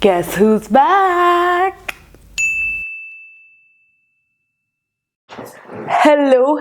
Guess who's back?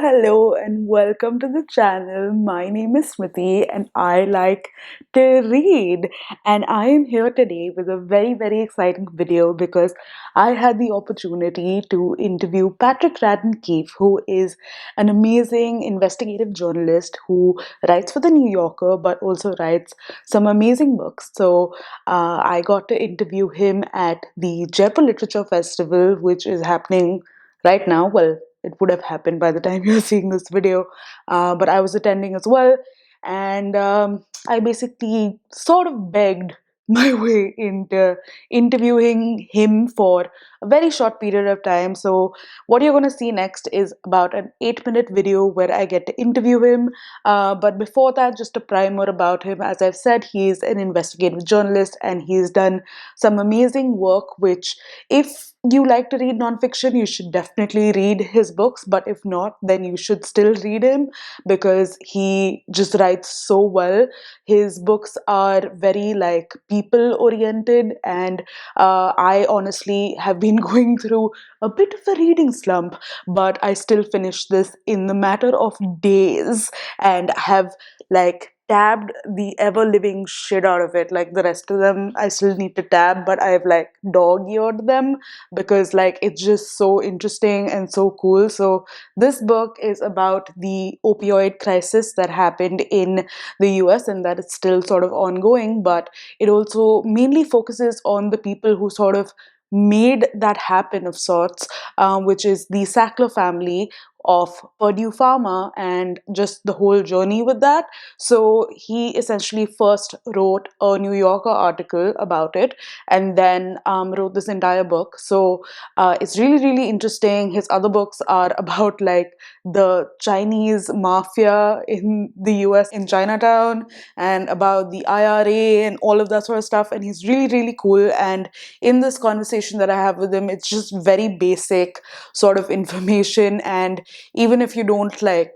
Hello, and welcome to the channel. My name is Smriti, and I like to read. And I am here today with a very exciting video because I had the opportunity to interview Patrick Radden Keefe, who is an amazing investigative journalist who writes for The New Yorker but also writes some amazing books. So I got to interview him at the Jaipur Literature Festival, which is happening right now. Well, it would have happened by the time you're seeing this video, but I was attending as well, and I basically sort of begged my way into interviewing him for a very short period of time. So what you're going to see next is about an 8-minute video where I get to interview him, but before that, just a primer about him. As I've said, he's an investigative journalist and he's done some amazing work, which, if you like to read nonfiction, you should definitely read his books. But if not, then you should still read him because he just writes so well. His books are very like people oriented, and I honestly have been going through a bit of a reading slump, but I still finished this in the matter of days and have like tabbed the ever living shit out of it. Like the rest of them, I still need to tab, but I've like dog-eared them because like it's just so interesting and so cool. So this book is about the opioid crisis that happened in the US and that is still sort of ongoing, but it also mainly focuses on the people who sort of made that happen of sorts, which is the Sackler family of Purdue Pharma and just the whole journey with that. So he essentially first wrote a New Yorker article about it and then wrote this entire book. So it's really interesting. His other books are about like the Chinese mafia in the US in Chinatown and about the IRA and all of that sort of stuff. And he's really cool. And in this conversation that I have with him, it's just very basic sort of information. And even if you don't like,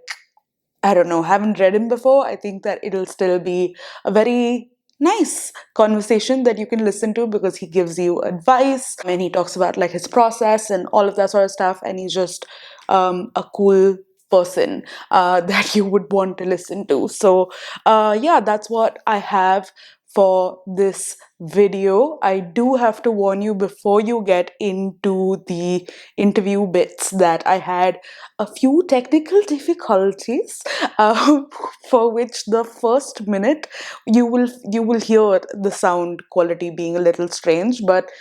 I don't know, haven't read him before, I think that it'll still be a very nice conversation that you can listen to because he gives you advice and he talks about like his process and all of that sort of stuff. And he's just a cool person that you would want to listen to. So yeah, that's what I have for this video. I do have to warn you before you get into the interview bits that I had a few technical difficulties, for which the first minute you will hear the sound quality being a little strange, but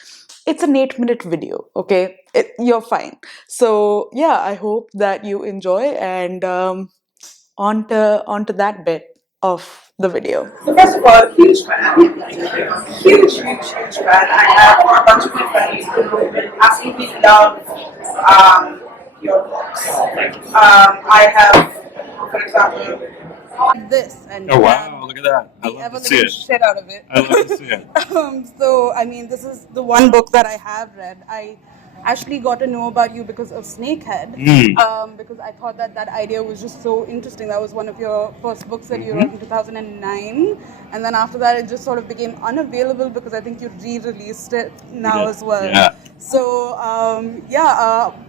it's an 8-minute video, okay? You're fine. So yeah, I hope that you enjoy, and onto that bit of the video. So first of all, huge fan. Huge fan. I have a bunch of my friends who have been asking me to love your books. I have, for example, this and Oh wow, look at that. I the love ever to see living it. shit out of it. I love to see it. So, I mean, this is the one book that I have read. I actually got to know about you because of Snakehead, because I thought that that idea was just so interesting. That was one of your first books that you wrote in 2009. And then after that, it just sort of became unavailable because I think you re-released it now as well. Yeah. So,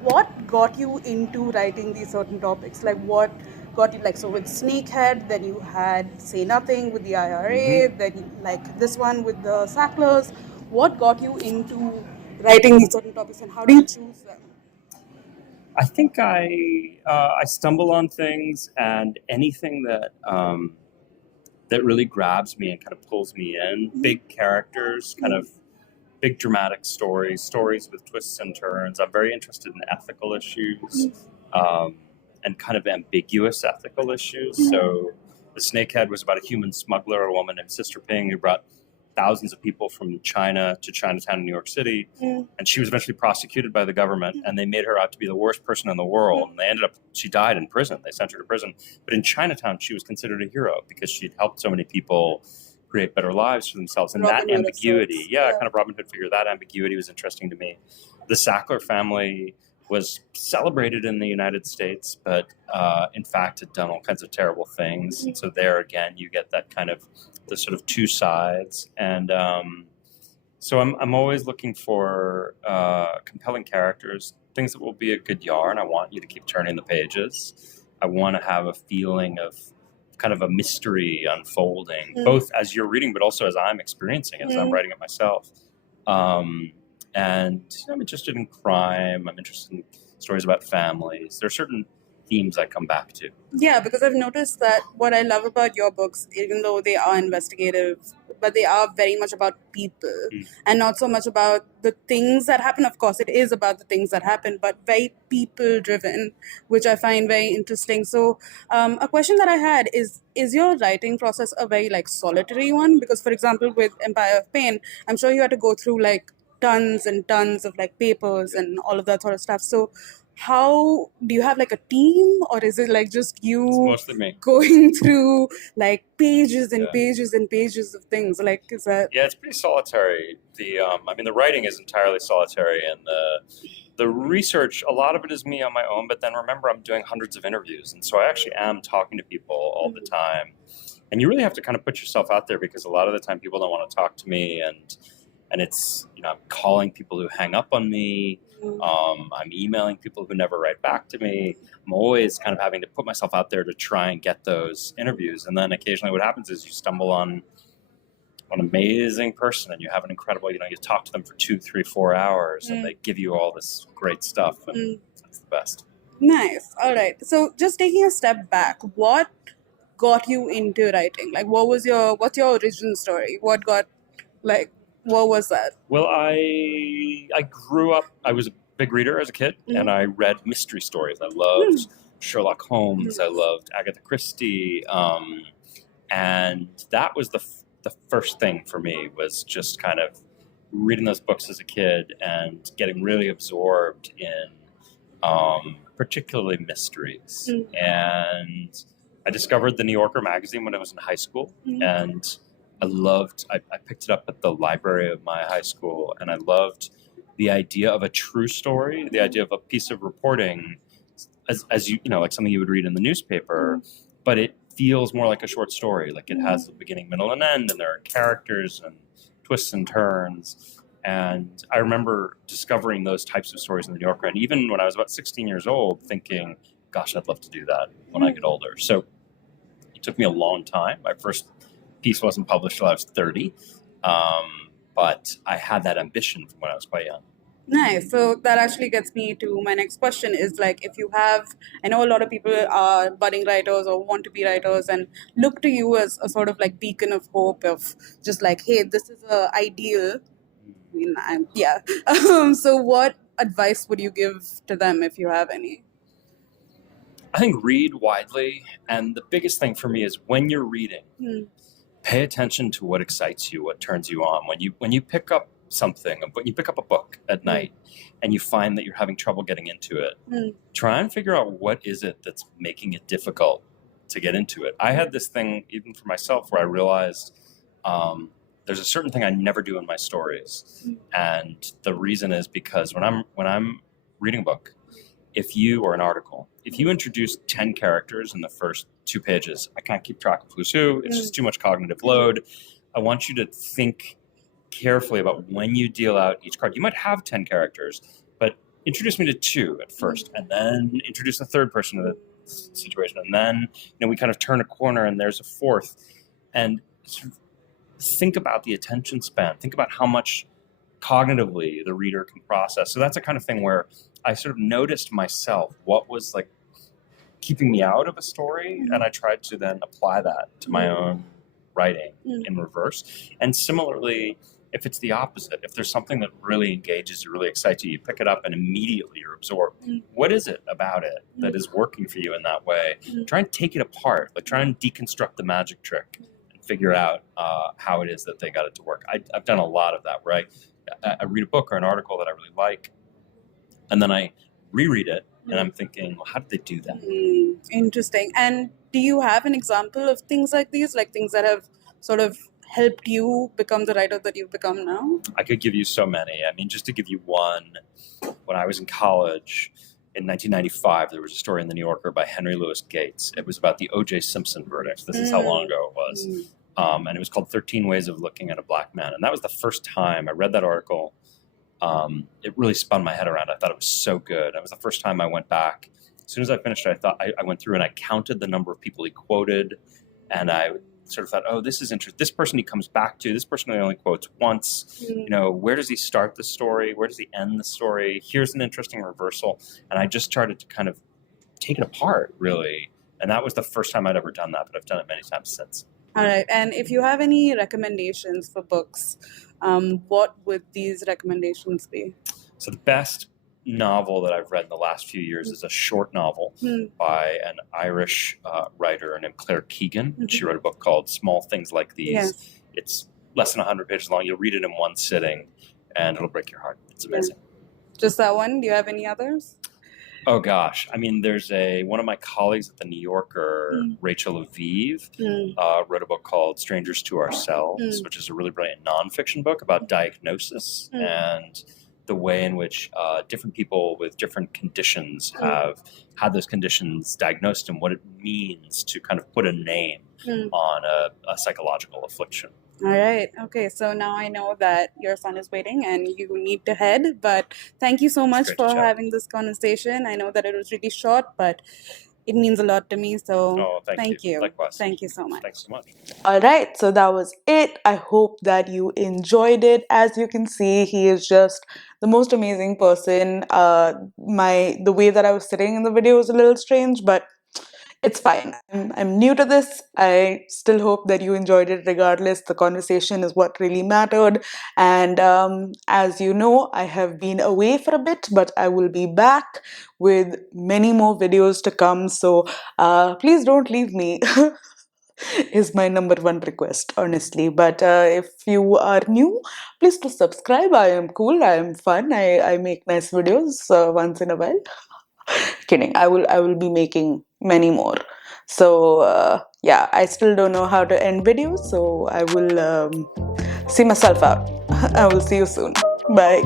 what got you into writing these certain topics? Like, what got you, like, so with Snakehead, then you had Say Nothing with the IRA, then like this one with the Sacklers. What got you into writing these certain topics, and how do you choose them? I think I stumble on things, and anything that really grabs me and kind of pulls me in. Big characters, kind of big dramatic stories with twists and turns. I'm very interested in ethical issues, and kind of ambiguous ethical issues. So the Snakehead was about a human smuggler, a woman named Sister Ping, who brought thousands of people from China to Chinatown in New York City. And she was eventually prosecuted by the government, and they made her out to be the worst person in the world. And she died in prison. They sent her to prison. But in Chinatown, she was considered a hero because she'd helped so many people create better lives for themselves. And Robin that Hood ambiguity, kind of Robin Hood figure, that ambiguity was interesting to me. The Sackler family was celebrated in the United States, but in fact had done all kinds of terrible things. And so there again, you get that kind of the sort of two sides. And So I'm always looking for compelling characters, things that will be a good yarn. I want you to keep turning the pages. I want to have a feeling of kind of a mystery unfolding, both as you're reading, but also as I'm experiencing it, as I'm writing it myself. And I'm interested in crime. I'm interested in stories about families. There are certain themes I come back to. Yeah, because I've noticed that what I love about your books, even though they are investigative, but they are very much about people and not so much about the things that happen. Of course, it is about the things that happen, but very people driven, which I find very interesting. So a question that I had is your writing process a very like solitary one? Because for example, with Empire of Pain, I'm sure you had to go through like tons and tons of like papers and all of that sort of stuff. So how do you have like a team, or is it like just It's you mostly me. going through like pages and pages and pages of things? Like, is that? Yeah, it's pretty solitary. I mean, the writing is entirely solitary, and the research, a lot of it is me on my own. But then remember, I'm doing hundreds of interviews, and so I actually am talking to people all the time. And you really have to kind of put yourself out there, because a lot of the time people don't want to talk to me, and it's, I'm calling people who hang up on me. I'm emailing people who never write back to me. I'm always kind of having to put myself out there to try and get those interviews. And then occasionally what happens is you stumble on an amazing person, and you have an incredible, you talk to them for 2, 3, 4 hours, and they give you all this great stuff. And that's the best. Nice. All right. So just taking a step back, what got you into writing? Like, what's your origin story? What was that? Well, I grew up, I was a big reader as a kid, and I read mystery stories. I loved Sherlock Holmes. I loved Agatha Christie. And that was the first thing for me, was just kind of reading those books as a kid and getting really absorbed in particularly mysteries. And I discovered the New Yorker magazine when I was in high school, and I picked it up at the library of my high school, and I loved the idea of a true story, the idea of a piece of reporting as you like something you would read in the newspaper, but it feels more like a short story. Like it has a beginning, middle, and end, and there are characters and twists and turns. And I remember discovering those types of stories in the New Yorker, and even when I was about 16 years old, thinking, gosh, I'd love to do that when I get older. So it took me a long time. My first piece wasn't published till I was 30, but I had that ambition from when I was quite young. Nice. So that actually gets me to my next question is like, if you have, I know a lot of people are budding writers or want to be writers and look to you as a sort of like beacon of hope, of just like, hey, this is a ideal. I mean, so what advice would you give to them if you have any? I think read widely. And the biggest thing for me is when you're reading, pay attention to what excites you, what turns you on. When you pick up something, when you pick up a book at night and you find that you're having trouble getting into it, try and figure out what is it that's making it difficult to get into it. I had this thing even for myself where I realized there's a certain thing I never do in my stories, and the reason is because when I'm reading a book, if you introduce 10 characters in the first 2 pages, I can't keep track of who's who. It's just too much cognitive load. I want you to think carefully about when you deal out each card. You might have 10 characters, but introduce me to 2 at first, and then introduce a third person to the situation, and then we kind of turn a corner and there's a fourth. And sort of think about the attention span. Think about how much cognitively the reader can process. So that's a kind of thing where I sort of noticed myself what was like keeping me out of a story, and I tried to then apply that to my own writing in reverse. And similarly, if it's the opposite, if there's something that really engages you, really excites you, you pick it up and immediately you're absorbed. What is it about it that is working for you in that way? Try and take it apart. Like try and deconstruct the magic trick and figure out how it is that they got it to work. I've done a lot of that, where I read a book or an article that I really like, and then I reread it, and I'm thinking, well, how did they do that? Interesting. And do you have an example of things like these, like things that have sort of helped you become the writer that you've become now? I could give you so many. I mean, just to give you one, when I was in college in 1995, there was a story in the New Yorker by Henry Louis Gates. It was about the O.J. Simpson verdict. This is how long ago it was. and it was called 13 Ways of Looking at a Black Man. And that was the first time I read that article. It really spun my head around. I thought it was so good. It was the first time I went back. As soon as I finished it, I went through and I counted the number of people he quoted, and I sort of thought, oh, this is interesting. This person he comes back to, this person he only quotes once. You know, where does he start the story? Where does he end the story? Here's an interesting reversal. And I just started to kind of take it apart, really. And that was the first time I'd ever done that, but I've done it many times since. All right. And if you have any recommendations for books, what would these recommendations be? So the best novel that I've read in the last few years is a short novel by an Irish writer named Claire Keegan. She wrote a book called Small Things Like These. Yes. It's less than 100 pages long. You'll read it in one sitting, and it'll break your heart. It's amazing. Just that one? Do you have any others? Oh gosh, I mean, there's one of my colleagues at the New Yorker, Rachel Aviv, wrote a book called Strangers to Ourselves, which is a really brilliant nonfiction book about diagnosis and the way in which different people with different conditions have had those conditions diagnosed and what it means to kind of put a name on a psychological affliction. All right. Okay. So now I know that your son is waiting and you need to head. But thank you so much for having this conversation. I know that it was really short, but it means a lot to me. So thank you. Likewise. Thank you so much. Thanks so much. All right, so that was it. I hope that you enjoyed it. As you can see, he is just the most amazing person. The way that I was sitting in the video was a little strange, but it's fine. I'm new to this. I still hope that you enjoyed it regardless. The conversation is what really mattered. And as you know, I have been away for a bit, but I will be back with many more videos to come. So please don't leave me. Is my number one request, honestly. But if you are new, please do subscribe. I am cool. I am fun. I make nice videos once in a while. Kidding. I will be making many more. So yeah, I still don't know how to end videos, so I will see myself out. I will see you soon. Bye.